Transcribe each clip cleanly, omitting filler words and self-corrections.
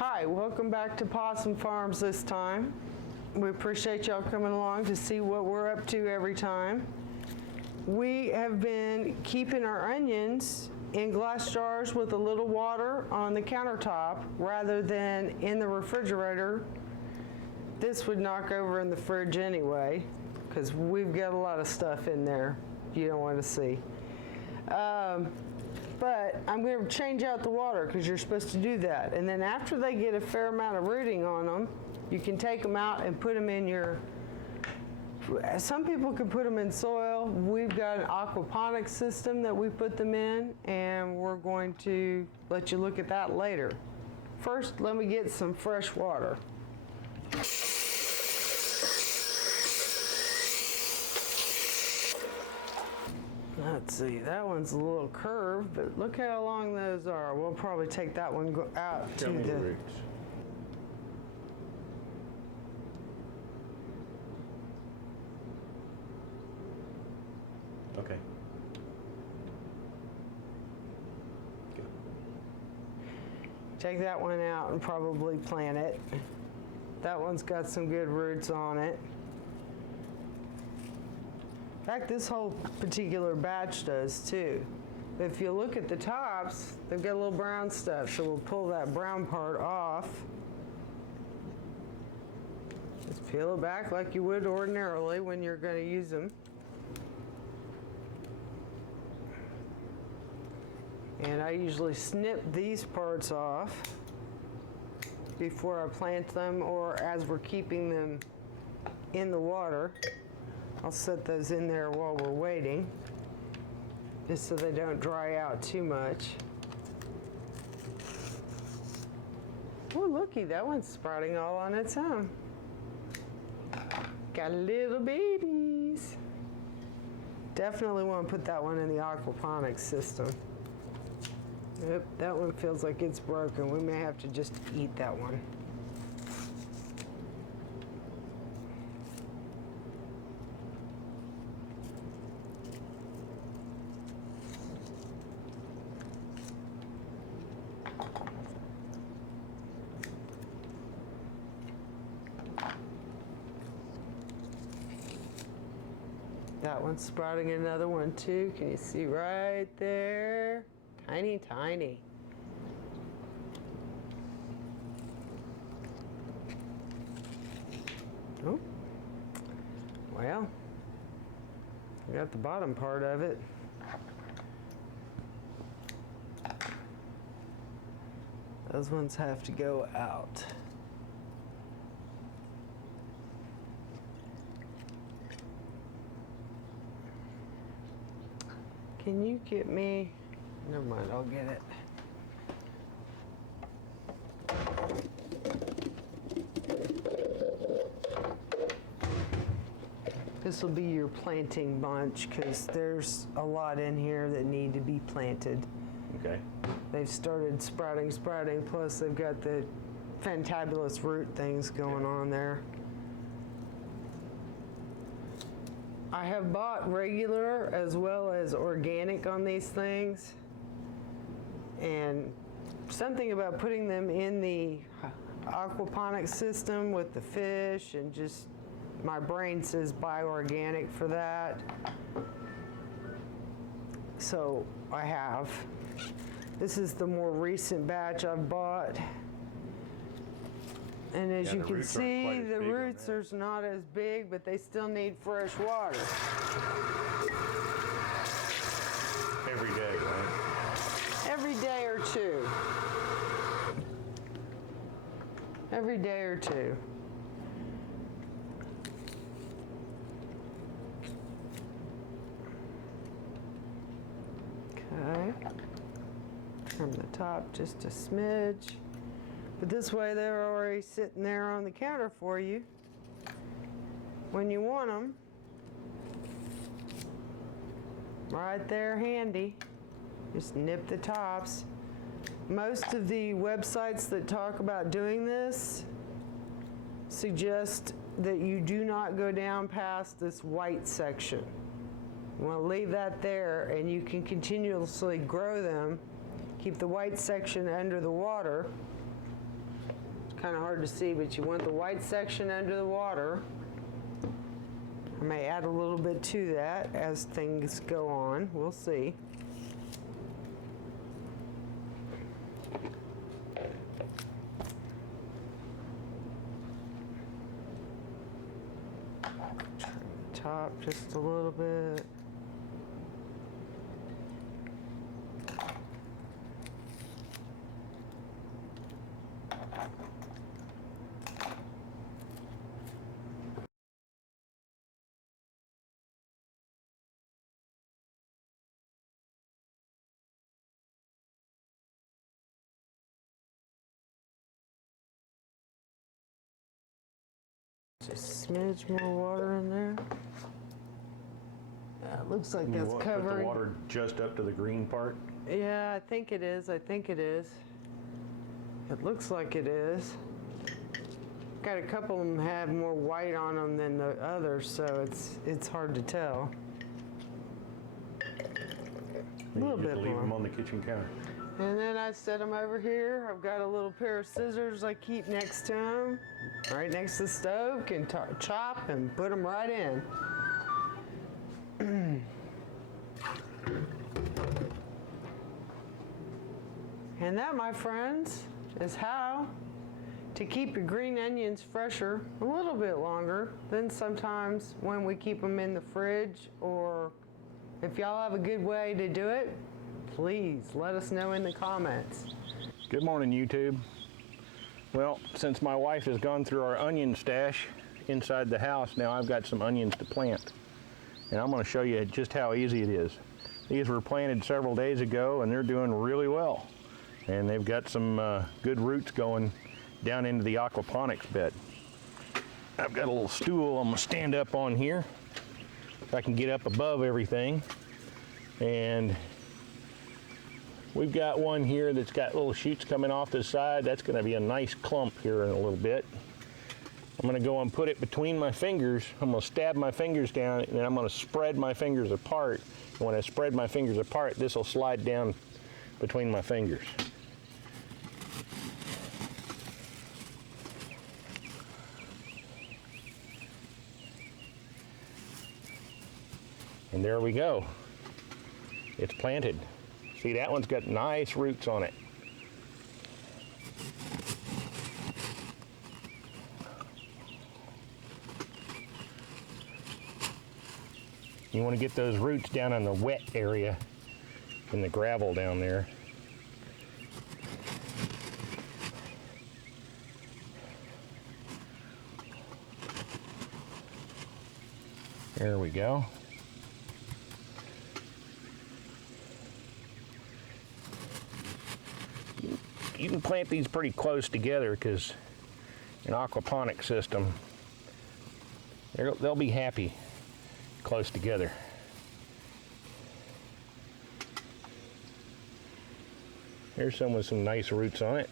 Hi, welcome back to Possum Farms this time. We appreciate y'all coming along to see what we're up to every time. We have been keeping our onions in glass jars with a little water on the countertop rather than in the refrigerator. This would knock over in the fridge anyway because we've got a lot of stuff in there you don't want to see. But I'm going to change out the water because you're supposed to do that. And then after they get a fair amount of rooting on them, you can take them out and put them in your, some people can put them in soil. We've got an aquaponics system that we put them in, and we're going to let you look at that later. First, let me get some fresh water. Let's see, that one's a little curved, but look how long those are. We'll probably take that one out to the roots. Okay. Good. Take that one out and probably plant it. That one's got some good roots on it. In fact, this whole particular batch does too. If you look at the tops, they've got a little brown stuff, so we'll pull that brown part off. Just peel it back like you would ordinarily when you're going to use them. And I usually snip these parts off before I plant them or as we're keeping them in the water. I'll set those in there while we're waiting, just so they don't dry out too much. Oh, looky, that one's sprouting all on its own. Got little babies. Definitely want to put that one in the aquaponics system. Yep, that one feels like it's broken. We may have to just eat that one. That one's sprouting another one too. Can you see right there? Tiny, tiny. Oh, well, I got the bottom part of it. Those ones have to go out. Can you get me, never mind, I'll get it. This will be your planting bunch because there's a lot in here that need to be planted. Okay. They've started sprouting, plus they've got the fantabulous root things going on there. I have bought regular as well as organic on these things, and something about putting them in the aquaponics system with the fish and just my brain says buy organic for that. So I have. This is the more recent batch I've bought. And as you can see, the roots are not as big, but they still need fresh water. Every day, right? Every day or two. Every day or two. Okay. From the top just a smidge. But this way they're already sitting there on the counter for you when you want them. Right there handy. Just nip the tops. Most of the websites that talk about doing this suggest that you do not go down past this white section. You want to leave that there and you can continuously grow them. Keep the white section under the water. kind of hard to see, but you want the white section under the water. I may add a little bit to that as things go on. We'll see. Top just a little bit. Just a smidge more water in there. Yeah, it looks like that's Put covering. the water just up to the green part? Yeah, I think it is. I think it is. It looks like it is. Got a couple of them have more white on them than the others, so it's hard to tell. A little bit Leave them more. on the kitchen counter. And then I set them over here. I've got a little pair of scissors I keep next to them, right next to the stove. Can chop and put them right in. And that, my friends, is how to keep your green onions fresher a little bit longer than sometimes when we keep them in the fridge. Or if y'all have a good way to do it, please let us know in the comments. Good morning, YouTube. Well, since my wife has gone through our onion stash inside the house, now I've got some onions to plant. And I'm going to show you just how easy it is. These were planted several days ago and they're doing really well. And they've got some good roots going down into the aquaponics bed. I've got a little stool I'm going to stand up on here so I can get up above everything. And we've got one here that's got little shoots coming off the side. That's going to be a nice clump here in a little bit. I'm going to go and put it between my fingers. I'm going to stab my fingers down and then I'm going to spread my fingers apart. And when I spread my fingers apart, this will slide down between my fingers. And there we go. It's planted. See, that one's got nice roots on it. You want to get those roots down in the wet area, in the gravel down there. There we go. You can plant these pretty close together because an aquaponic system, they'll be happy close together. Here's some with some nice roots on it.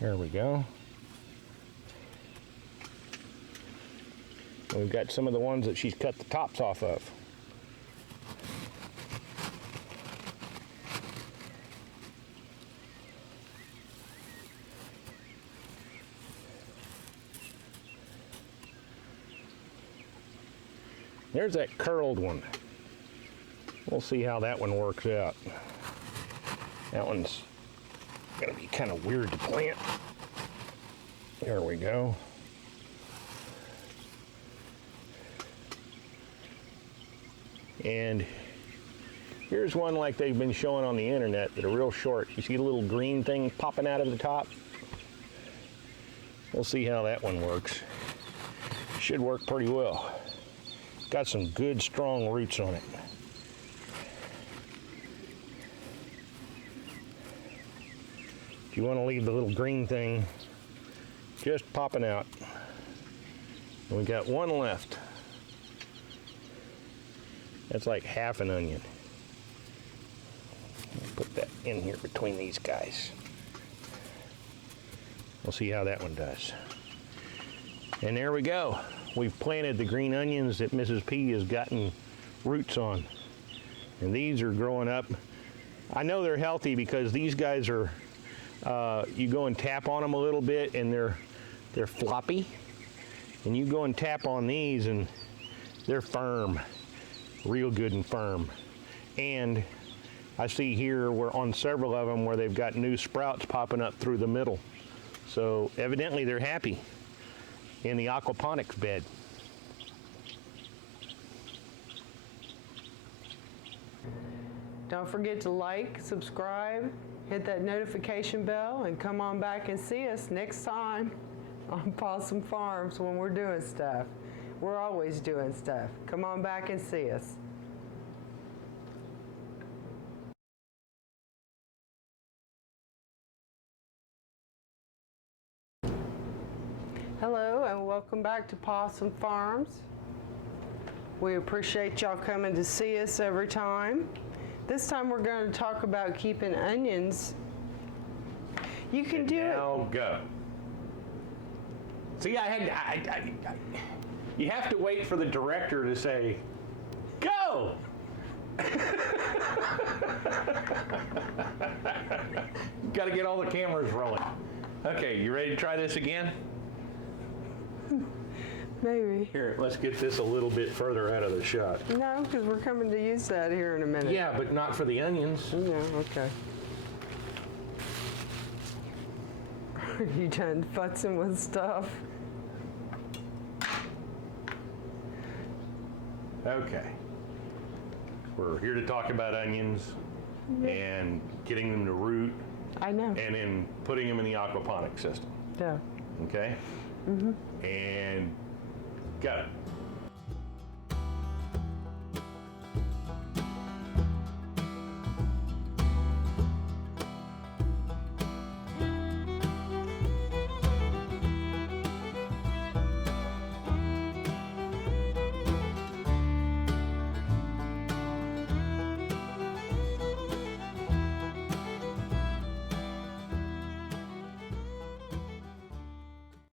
There we go. And we've got some of the ones that she's cut the tops off of. There's that curled one. We'll see how that one works out. That one's gonna be kind of weird to plant. There we go. And here's one like they've been showing on the internet that are real short. You see the little green thing popping out of the top? We'll see how that one works. Should work pretty well. Got some good strong roots on it. You want to leave the little green thing just popping out. And we got one left. That's like half an onion. Put that in here between these guys. We'll see how that one does. And there we go. We've planted the green onions that Mrs. P has gotten roots on. And these are growing up. I know they're healthy because these guys are, you go and tap on them a little bit and they're floppy. And you go and tap on these and they're firm, real good and firm. And I see here we're on several of them where they've got new sprouts popping up through the middle. So evidently they're happy in the aquaponics bed. Don't forget to like, subscribe, hit that notification bell, and come on back and see us next time on Possum Farms when we're doing stuff. We're always doing stuff. Come on back and see us. Hello and welcome back to Possum Farms. We appreciate y'all coming to see us every time. This time we're going to talk about keeping onions. You can do it. Now go. See, you have to wait for the director to say, go! Got to get all the cameras rolling. Okay, you ready to try this again? Maybe. Here, let's get this a little bit further out of the shot. No, because we're coming to use that here in a minute. Yeah, but not for the onions. Yeah, okay. Are you done futzing with stuff? Okay. We're here to talk about onions and getting them to root I know. and then putting them in the aquaponics system. Yeah. Okay? Mm-hmm. And go.